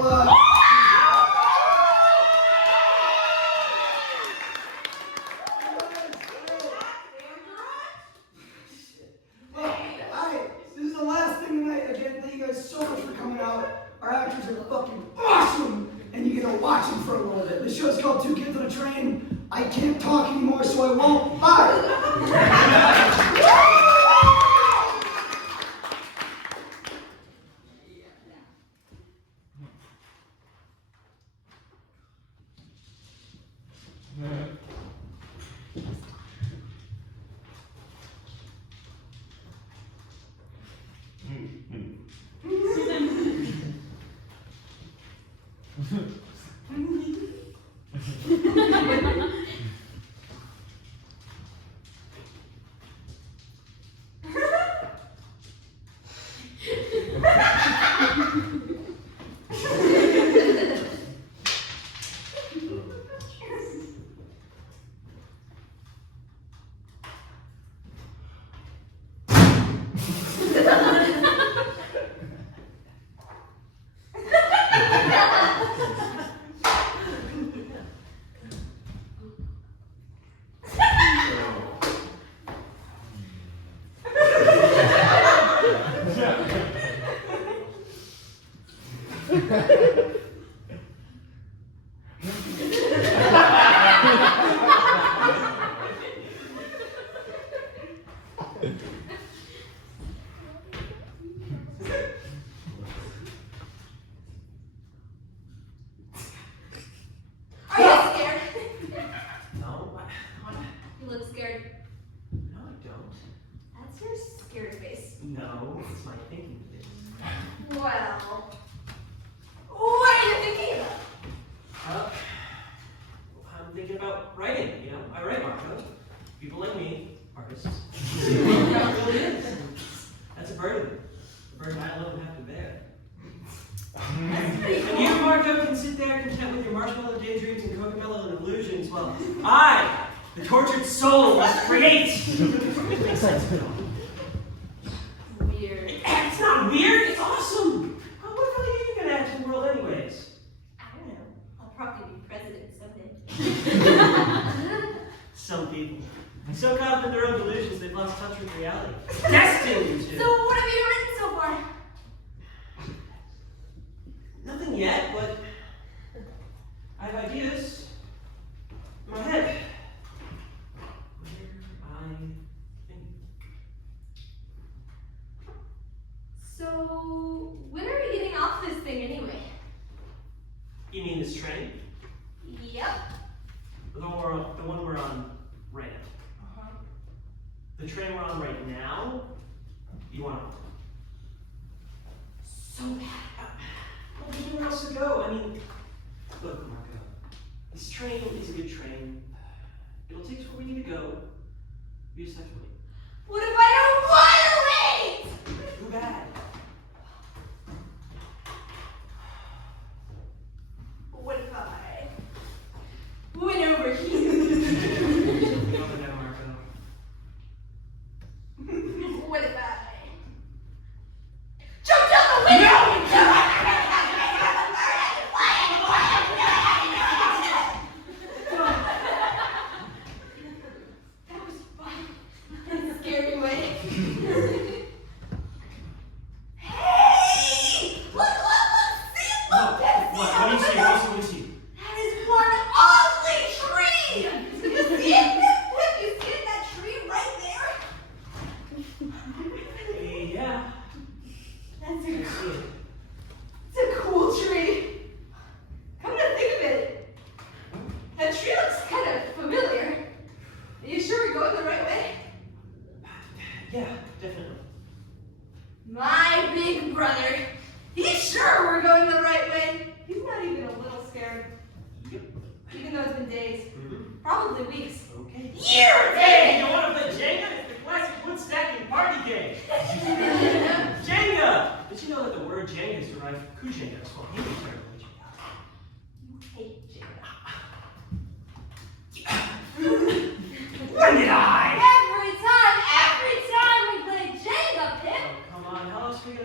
well, this is the last thing tonight. Again, thank you guys so much for coming out. Our actors are fucking awesome, and you get to watch them for a little bit. The show's called Two Kids on a Train. I can't talk anymore, so I won't. Bye.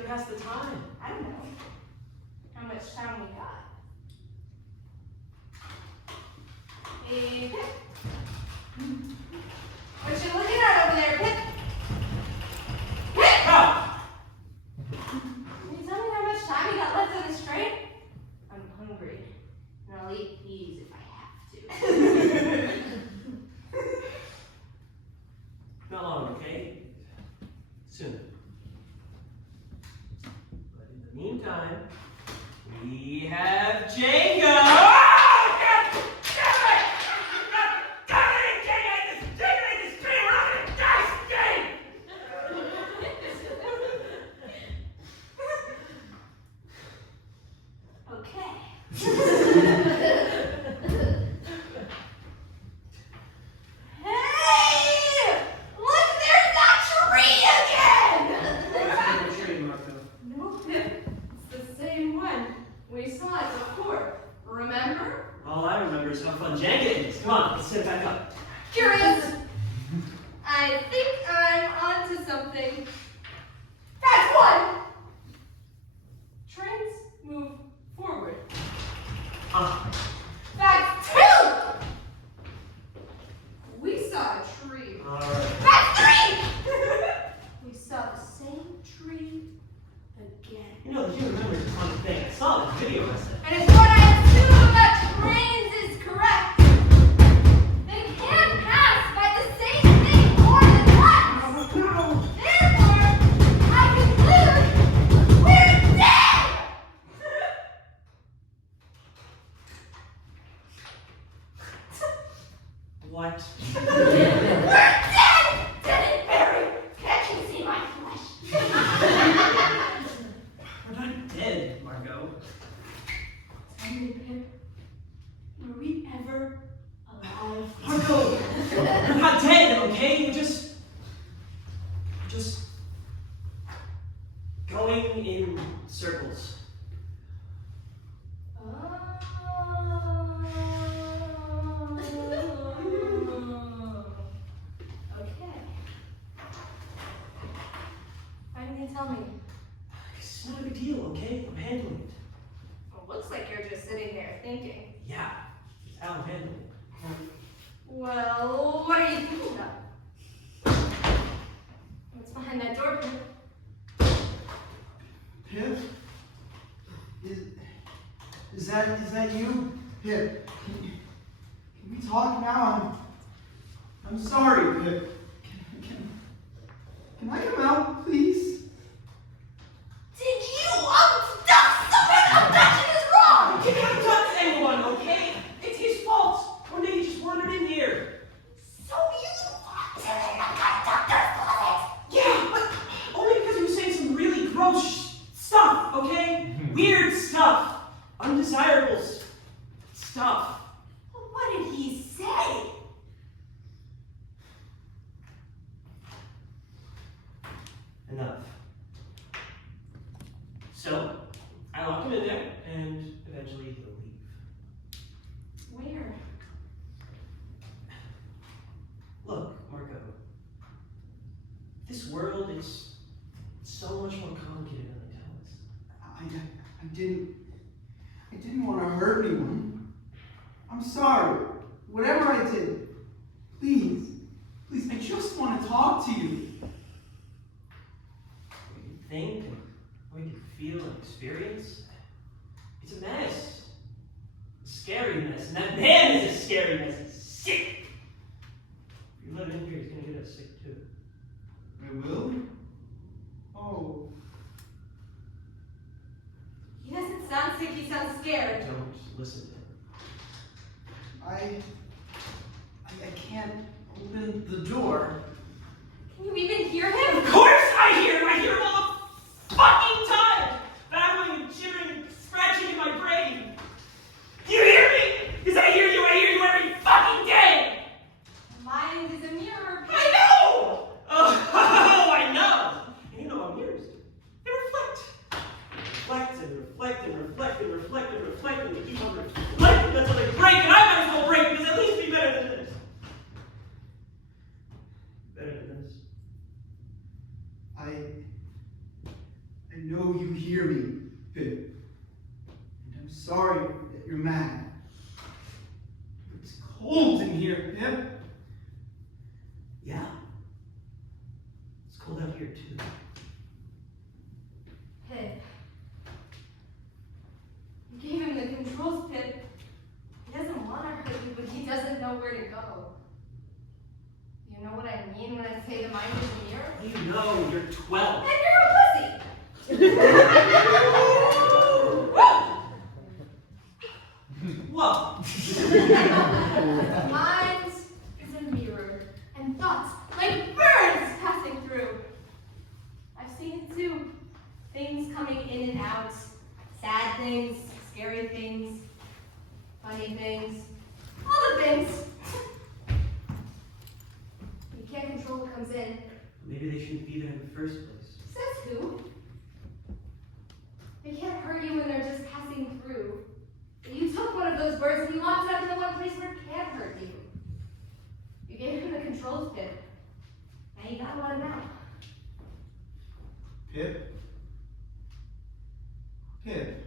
Pass the time. I don't know how much time we got. Pip. What you looking at over there, Pip? Pip! Oh. Can you tell me how much time you got left on this train? I'm hungry, and I'll eat peas if I have to. Not long, okay? Soon. But in the meantime, we have Django! Oh, God! Damn it! God, I hate this train! We're not gonna die today! Okay. Hey! Look, there's that tree again! No, Pip. It's the same one. We saw it before. Remember? All I remember is how fun Jenga is. Come on, let's set it back up. Curious. I think I'm onto something. That's one! Trains move forward. That's two! We saw a tree. All right. That's three! We saw the same tree again. You know, the human memory is a fun thing. I saw this video lesson. And if what I assume about trains is correct, they can't pass by the same thing more than once. Therefore, I conclude we're dead! What? We're dead! Dead and buried! Can't you see my flesh? We're not dead, Margot. Tell me, Pip, were we ever alive? Margot, we're not dead, okay? We're just going in circles. Okay. Why didn't you tell me? It's not a big deal, okay? I'm handling it. Well, looks like you're just sitting there thinking. Yeah, it's how I'm handling it. Well, what are you thinking about? What's behind that door, Pip? Pip? Is that you? Pip, can we talk now? I'm sorry, Pip. Can I come out, please? Did you abduct someone? Abduction is wrong! You can't abduct anyone, okay? It's his fault. One day he just wandered in here. So you locked him in the conductor's closet? Yeah, but only because he was saying some really gross stuff, okay? Weird stuff. Undesirable stuff. Well, what did he say? Enough. So, I locked him in there, and eventually he'll leave. Where? Look, Marco. This world is so much more complicated than they tell us. I didn't want to hurt anyone. I'm sorry. Whatever I did, please, I just want to talk to you. What you think and what you feel and experience, it's a mess. A scary mess. And that man is a scary mess. He's sick. If you let him in here, he's going to get us sick too. I will? Oh. He doesn't sound sick, he sounds scared. Don't listen to him. I can't open the door. Can you even hear him? Of course I hear him! I hear him all the fucking time! Babbling and shivering and scratching in my brain. Do you hear me? Because I hear you every fucking day! Mind is a mirror. I know! Oh, I know! And you know how mirrors do. They reflect. Reflect and reflect and reflect and reflect and reflect and they keep on reflecting until they break, and I might as well break because at least be better than this. Better than this. I know you hear me, Pip. And I'm sorry that you're mad. But it's cold in here, Pip. Yeah. It's cold out here, too. Pip. You gave him the controls, Pip. He doesn't want to hurt you, but he doesn't know where to go. You know what I mean when I say the mind is a mirror? You know, you're 12. And you're a pussy! Whoa. The mind is a mirror, and thoughts like birds passing through. I've seen it too. Things coming in and out. Sad things, scary things, funny things, all the things. You can't control what comes in. Maybe they shouldn't be there in the first place. Says who? They can't hurt you when they're just passing through. You took one of those birds and you locked it up in the one place where it can't hurt you. You gave him the controls, Pip. Now you gotta let him out. Pip? Pip?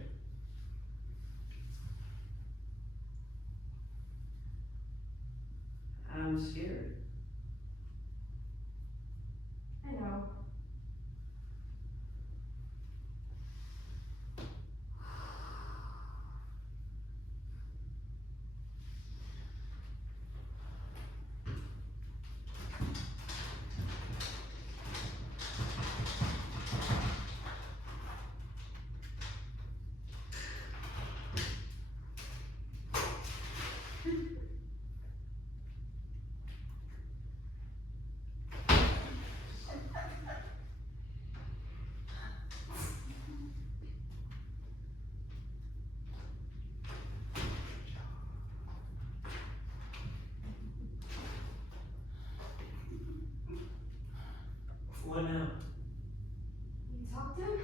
I'm scared. I know. What now? You talked to him?